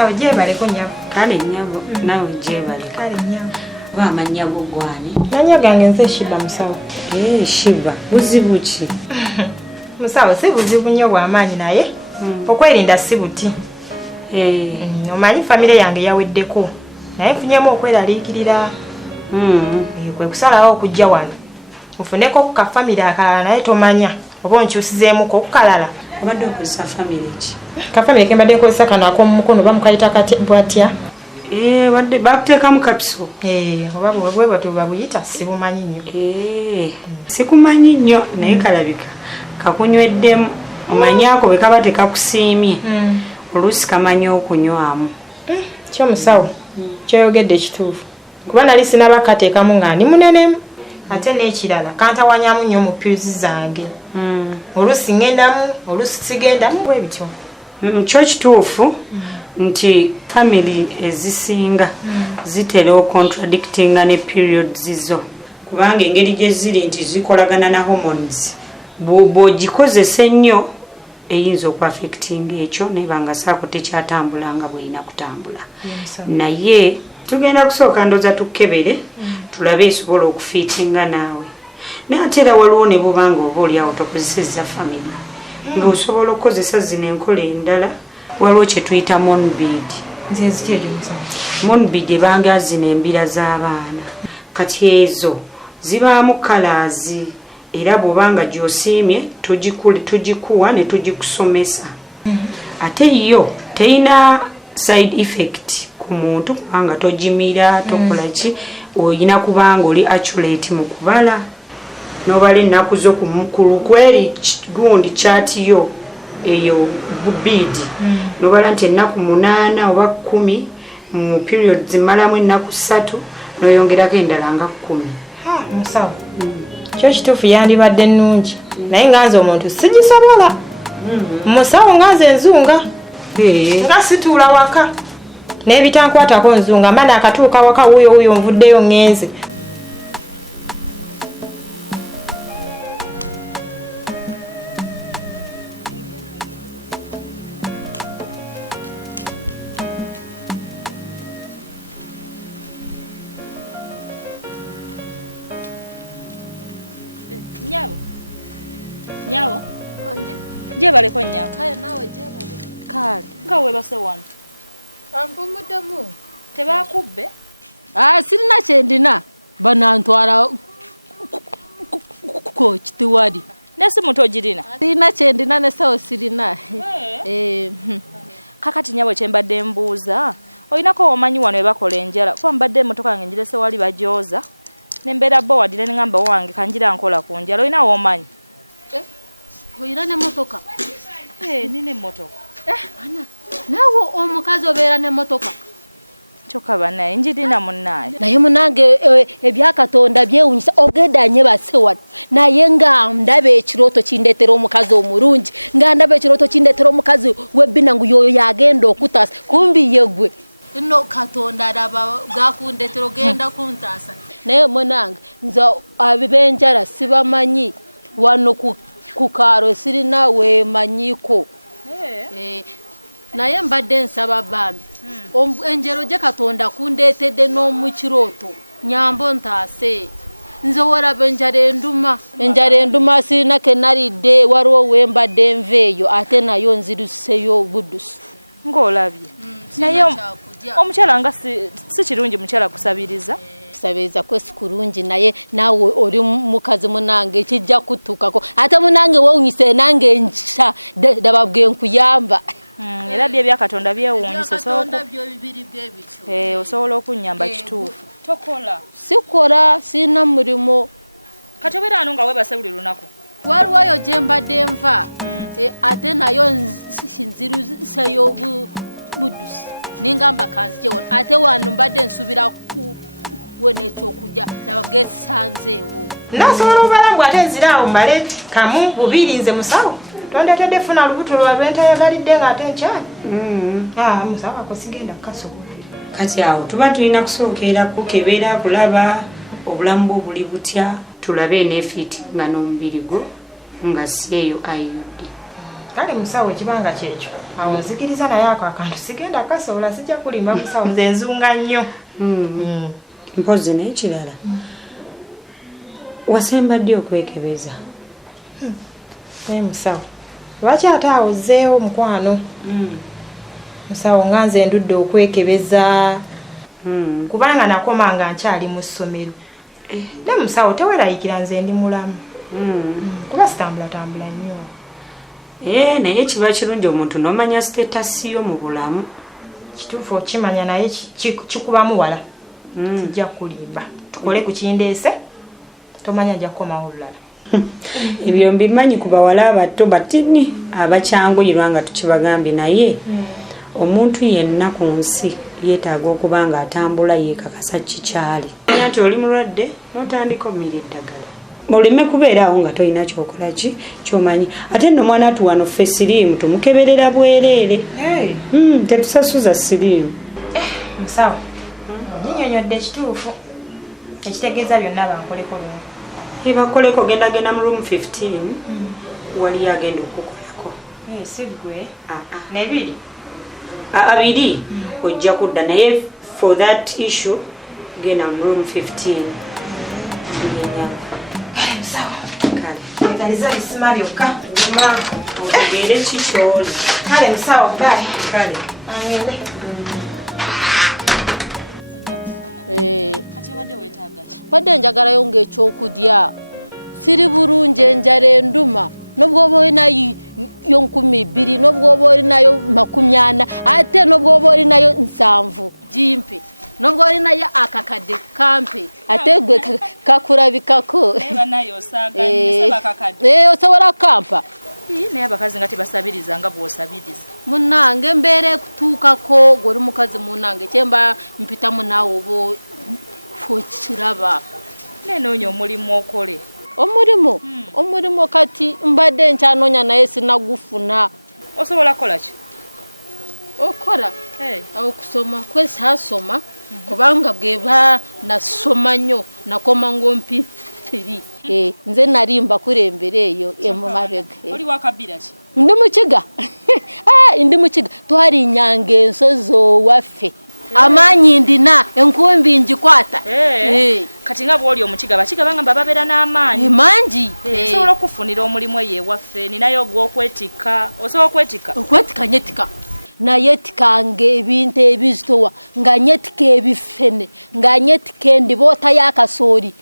musawo jebale ko nyabo kale nyabo nawe jebale kale nyabo bama nyabo gwani nanya gange nze shiba musawo shiba buzibuki musawo si buzibu nnyo bw'amaanyi naye okwerinda si buti omanyi famire yange yaweddeko naye nfunyemu okweraliikirira kwe kusalawo okujja wano ofuneko ku kafamire akalala naye tomanya oba onkyusizeemuko okukalala obadde okozesa famire ki kafamire kembadde nkozesa kano ak'omukono bamukayita bwatya wadde bakuteekamu kapiso oba bwe batyo babuyita sibumanyi nnyo sikumanyi nnyo naye kalabika kakunyweddemu omanyi ako bwe kaba tekakusiimye oluusi kamanyi okunywamu kyo musawo kyoyogedde kituufu kuba nali sinaba kateekamu nga ndi munenemu ate n'ekirala kantawanyamu nnyo mu pyuzi zange oluusi ŋŋendamu oluusi sigendamu bwe bityo kyo kituufu nti family ezisinga zitera okontradictinga ne periods zo kubanga engeri gye ziri nti zikolagana na hormones bw'ogikozesa ennyo eyinza okuaffectinga ekyo nebanga saako tekyatambula nga bw'erina kutambula naye tugenda kusooka ndoza tukebere tulabe esobola okufiitinga naawe naye ate era waliwo ne bubanga oba oliawo tokozesezza family ng'osobola okukozesa zino enkola endala waliwo kye tuyita monbid monbid ebanga zino embira z'abaana kati ezo zibaamu kalaazi era bw'obanga gy'osiimye tugikuwa ne tugikusomesa ate yo terina side effect ku muntu kubanga togimira tokola ki oyina kubanga oli accurate mu kubala n'obala ennaku zo ku lukweri gundi kyatiyo eyo bubidi n'obala nti ennaku 8 oba 10 mu period zimalamu ennaku 3 n'oyongerako endala nga 10 musawo kyo kituufu yandibadde nnungi naye nganze omuntu sigisobola musawo nganze enzunga nga situula waka n'ebitankwatako nzunga mba naakatuuka waka wuyo nvuddeyo ŋŋenze Nyawo? Onje? Jebale ko nyawo. Kale nawe jebale. Kale. Nga webase wano. Ampumudemu. Tebakubbe? Sirina kyendina. Banantwala ko kitiwali. Nesi muto girina? Sirina kyendina ne sawo sirina. Kakati nyawo kyembadde mbuuza. Olinako omanyi wano ebakola enjala. Kuba mbadde emmotoka yange njirese wali bajooza. Nembeera bowadi ne ngamba wange kanjira nkola ku njala. Olinawo omanyi? Oyina ne motoka? Nine motoka. Ana. Nawo omukazi obeera ne motoka. Kyokka banaye njirina munnaye. Naye munange ebyakatonda byewunyisa ogenda nyebase wano. Naye nga ndaba ekirooto kindeetera omukazi omulungi. Nga ndaba ekirooto kindeetera omukazi webbina ngu yoyo yagenda okutaasa. Kumbi yegwe. Nno katonda alaba gakundeetera ogenda kuntaasa. Naye munange nze abibenjala sibamanyi wano ku kaaro sirina weemanyiko. Naye mbadde nsaba bambi enjero gye katonda kundeetedde n'omukirooto nyambo ntaase nze walaba enjala enduma sirina ke nalidde waliwo wembadde nveeyo ate nayo nziruseyo buddusi ng'olabye naye omukyala nga si kirungi mukyala kusabiriza kusabiriza kwesi kurungi naye naawe oli mukazi munange kijja kutukako ate munange wewunyise nange nca daba bwe nkuyamba era bye byakatonda byewuunyisa osobola okunyamba kituufu tokola sikola sina mulimo kati obeera ano nga webase buli lunaku waliwo gye mbadde nva ate nayo nziruseyo buddusi ningamba kanzije wano ate wano mbadde nsubira wone ekyokujja naba bwesanzeewo nasobola obalambw ate nziraawo mbale kamu bubiri nze musawo tondetedde funa lubuto lwabe ntayagalidde ng'ate nkyali musawo ako sigenda kukasobola kati awo tuba tulina kusookera kukebera kulaba obulamu bwo buli butya tulabe enefiiti nga n'omubiri gwo nga si eyo IUD kale musawo kibanga kyekyo awo nzikiriza naye ako akantu sigenda kasobola sijja kulimba musawo nze nzunga nnyo. Mpozi n'ekirala wasemba ddi okwekebeza? Musawo lwaki ate awozzeewo mukwano? Musawo nga nze ndudde okwekebeza kubanga nakomanga nkyali mu ssomero. Ne musawo tewerayikira nze ndi mulamu kuba sitambulatambula nnyo. Naye kiba kirungi omuntu n'omanya status yo mu bulamu. Kituufu okimanya naye kikubamu wala. Kijja kulimba tukole ku kindeese tomanya ajja kukomawo olulala. Ebyo mbimanyi ku bawala abato batini abakyanguyirwa nga tukibagambye naye omuntu yenna ku nsi yeetaaga okuba nga atambula yeekakasa kikyali. Nti oli mulwadde n'otandika omira eddagala oleme kubeeraawo nga tolina kyokola ki kyomanyi. Ate nno mwana atu wano ffe siriimu tumukeberera bwereere. Tetusasuza siriimu. Musawo nyinyonyodde ekituufu ekitegeeza byonna bankoleko lungu. Bakoleko genda mu room 15 wali agenda okukolako. Si ggwe nebiri abiri ojja kudda naye for that issue genda mu room 15. Musawo kale egaliza bisima byokka otegeere kikyoli. Kale musawo bye. Kale angende. Wadde njagalayo ng'ekyokudya siri bulungi enjala enduma n'obwoba olinayo 200 n'obwoba olinayo 40 ate n'obwoba olinayo 7 jimpe n'obwoba olinayo akakadde kampe ate gwe kakulabikako osobola kampa. Naye abakazi nga tebasabiriza nga bw'osabiriza. Munnange mbeera ekutuukako gw'oli mukazi munnange kyemba mpitamu naawe oba okiraba. Nenoonya omulimu okole. Omulimu kati mbadde nkyanoonya naye sinagufuna. Osobola kukola ki? Okola okusoma kwesasoma kubanga bweba nasoma nnyo nakoma ngompi 3. Nze nalimba kulembera eyo emumabega. Oli wakabira ki? Ndi mukiga. Ndi mukiga twalinyanga ensozi owaffe. Amaanyi ndina enkumbi njikwata. Kati nga bw'oli omukiga bakiga bangamba babeera n'amaanyi mangi. Osobola okufunira omulimu eyo ewaffe ninayo gw'okwetika. Osobola okwetika? Okwetika nyetika. Naye tikanga ebintu ebizitowa nga nyetika ebifene nga nyetika endiboota y'akasooli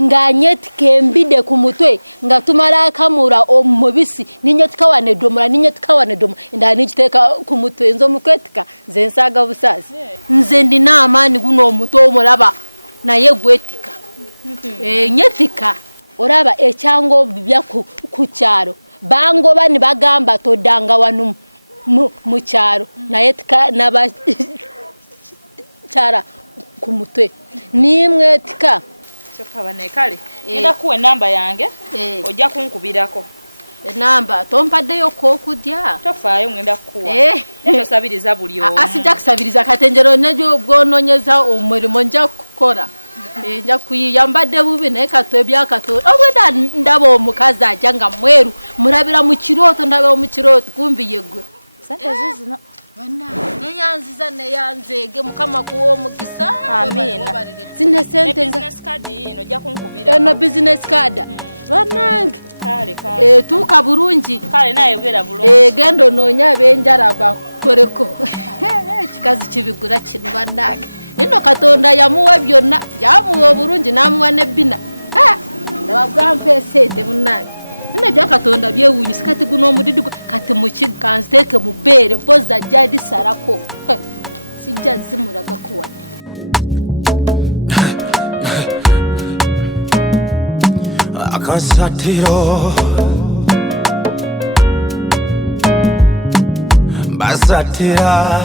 nga nyetika embide ku mutwe nga tumala akamura omubisi ninyetika wanedomola ndala nikiteeka ku mutwe nze omukwetika nze nsaaga busaasi. Nze ndina amaani guno omutwe omulaba naye gwetika. Nyetika olaba ekyango bya ku kyalo bangoba ne bagamba toddanga wano mu kyalo naye tika n'abakyala ku mutwe nimwetika. Kyokka ne kale ngenda kuwa enamba yange ojja kunkubirako. Enamba tompaddeyo okudya tofaayo ngenda kukuwa. Tosabiriza buli omu. Asijja kusabiriza katenjero nejo bwononyeza omulimo nja kukola. Nja kuyiya mbadde bubi naye kato ebyakato obweda ndaba omukazi ajja nga mweru mulabira mu kirooto ndaba mu kirooto kumbi yegwe. Sente zizino bana yanziza neyanzege mukama kuwo omugisa. Amina. Zine sente nga business card ino ojja kunkubira. Eno business card. Banange. Kale. Tuuka bulungi. Kale naye beera bulungi. Gendo noonya abenjala bakoleko. Kikazi kibigula kino banange. Eno Katonda yamuwa byonna yamuwa obulungi n'amuwa n'ebbina. Ndabagamba sente munange. Eno bya Katonda byewunyisa kati guno omudidigo kati mukiga nziteeke mu bbeere poza jadi sarako. Sijja zimulagako wadde. Akasatiro basatira